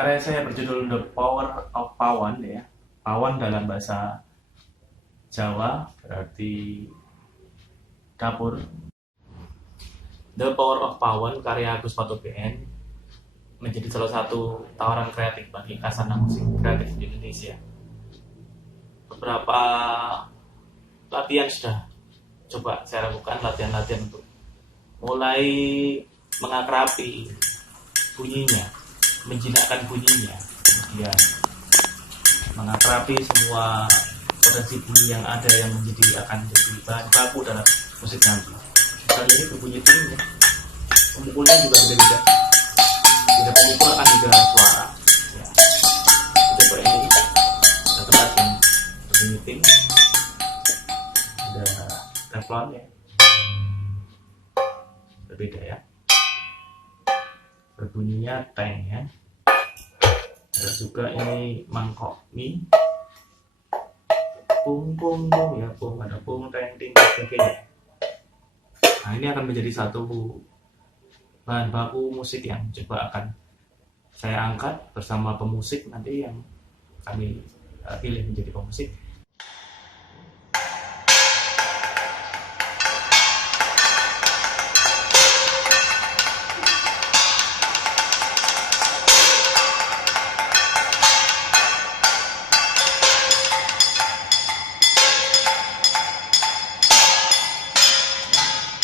Karya saya berjudul The Power of Pawon ya. Pawon dalam bahasa Jawa berarti dapur. The Power of Pawon karya Agus Patoben menjadi salah satu tawaran kreatif bagi Kasana Musik Kreatif di Indonesia. Beberapa latihan sudah coba saya lakukan, latihan-latihan untuk mulai mengakrabi bunyinya, menjinakkan bunyinya, kemudian mengakrabi semua potensi bunyi yang ada yang akan menjadi bahan baku dalam musik nanti. Misalnya ini berbunyi tinggi, pemukulnya juga berbeda. Tidak pemukul akan juga suara. Ya. Coba ini ada tempat yang berbunyi tinggi, ada teflon ya, berbeda ya. Berbunyinya teng ya. Ada juga ini mangkok mie, pung pung pung ya, pung ada pung teng ting dan sebagainya. Nah ini akan menjadi satu bahan baku musik yang coba akan saya angkat bersama pemusik nanti yang kami pilih menjadi pemusik.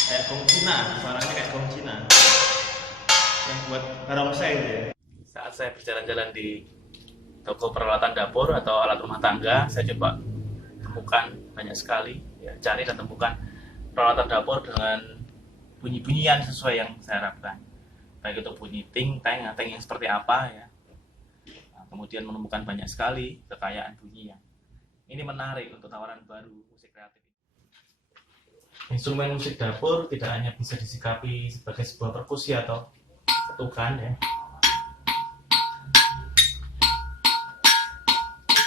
Kayak gong Cina, suaranya kayak gong Cina yang buat barongsai gitu ya. Saat saya berjalan-jalan di toko peralatan dapur atau alat rumah tangga, saya coba temukan banyak sekali ya, cari dan temukan peralatan dapur dengan bunyi-bunyian sesuai yang saya harapkan, baik itu bunyi ting, teng, teng yang seperti apa ya. Nah, kemudian menemukan banyak sekali kekayaan bunyi yang ini menarik untuk tawaran baru musik kreatif. Instrumen musik dapur tidak hanya bisa disikapi sebagai sebuah perkusi atau ketukan ya,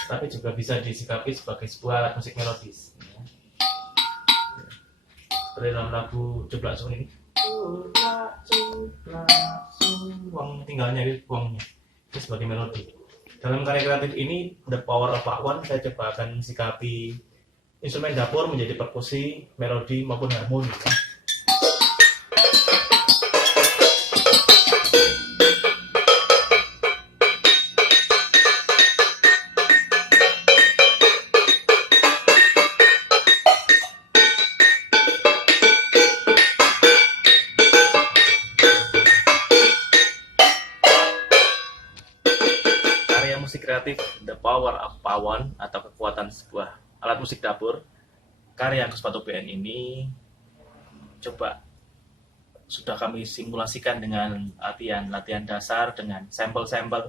tapi juga bisa disikapi sebagai sebuah alat musik melodis ya. Seperti dalam lagu Jeblak Sun ini, uang tinggal nyari uangnya, itu sebagai melodi. Dalam karya kreatif ini The Power of Pawon, saya coba akan sikapi instrumen dapur menjadi perkusi, melodi maupun harmoni. Karya musik kreatif The Power of Pawon atau kekuatan sebuah alat musik dapur karya Agus Patoben ini coba sudah kami simulasikan dengan latihan dasar dengan sampel-sampel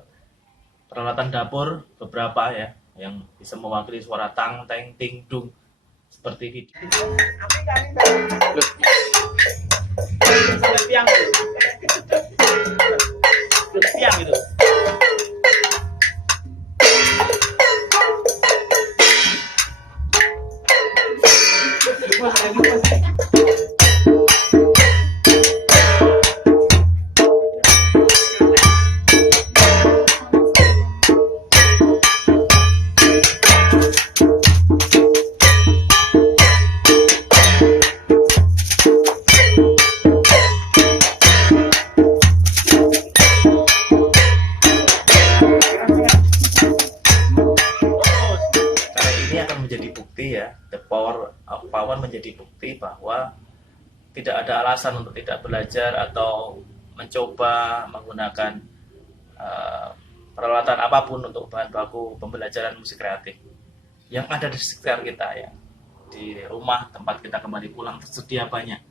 peralatan dapur beberapa ya yang bisa mewakili suara tang, teng, ting, dung seperti ini. Sampai piang gitu. Menjadi bukti ya, The Power of Pawon menjadi bukti bahwa tidak ada alasan untuk tidak belajar atau mencoba menggunakan peralatan apapun untuk bahan baku pembelajaran musik kreatif yang ada di sekitar kita ya. Di rumah tempat kita kembali pulang tersedia banyak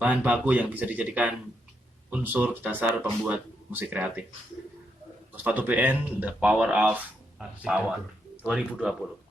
bahan baku yang bisa dijadikan unsur dasar pembuat musik kreatif. Agus Patoben, The Power of Pawon 2020.